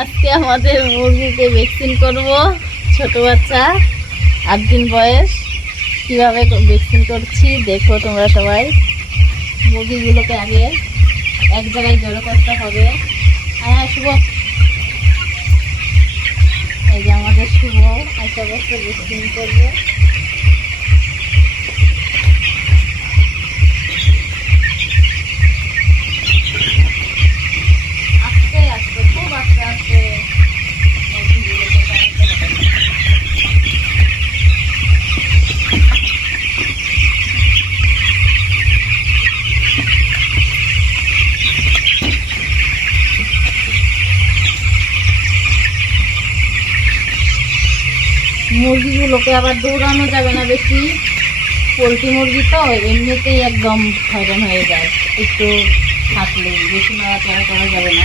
আজকে আমাদের মুরগিকে ভ্যাকসিন করব, ছোট বাচ্চা, আট দিন বয়স। কীভাবে ভ্যাকসিন করছি, দেখো তোমরা সবাই। মুরগিগুলোকে আগে এক জায়গায় জড়ো করতে হবে। হ্যাঁ শুভ। এই যে আমাদের শুভ একটা বছর ভ্যাকসিন করবে। মুরগিগুলোকে আবার দৌড়ানো যাবে না বেশি। পোলট্রি মুরগি তো এমনিতেই একদম হয়রান হয়ে যায়। একটু থাকলে বেশি নাড়াচাড়া করা যাবে না।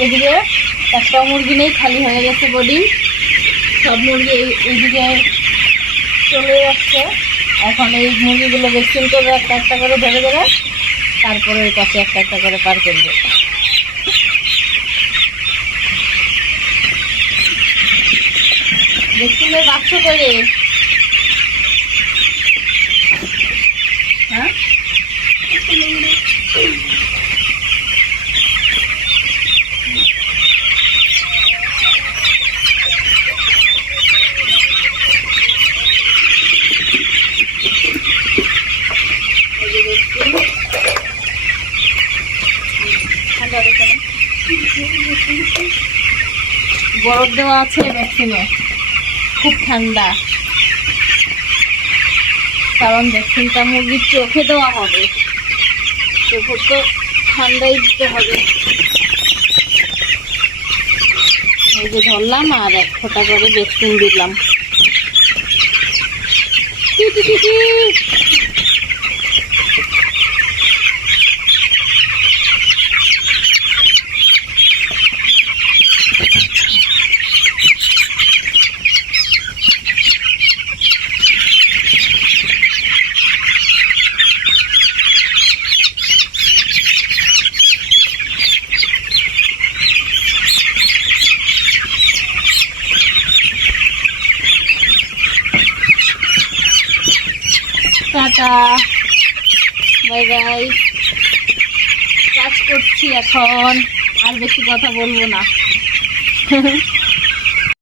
এদিকে একটা মুরগি নেই, খালি হয়ে গেছে বডি সব মুরগি এই- এইদিকে চলে যাচ্ছে। এখন এই মুরগিগুলো ভ্যাকসিন করবে একটা একটা করে ধরে ধরে। তারপরে ওই পাশে একটা একটা করে পার করবে। বাক্স করে হ্যাঁ এই যে ভ্যাকসিন ঠান্ডা দেখে না। বরফ দেওয়া আছে ভ্যাকসিনে খুব ঠান্ডা। কারণ ভ্যাকসিনটা মুরগির চোখে দেওয়া হবে। চোখে তো ঠান্ডাই দিতে হবে। এই যে ধরলাম আর এক ফোঁটা করে ভ্যাকসিন দিলাম। টাটা বাই বাই কাজ করছি এখন। আর বেশি কথা বলব না।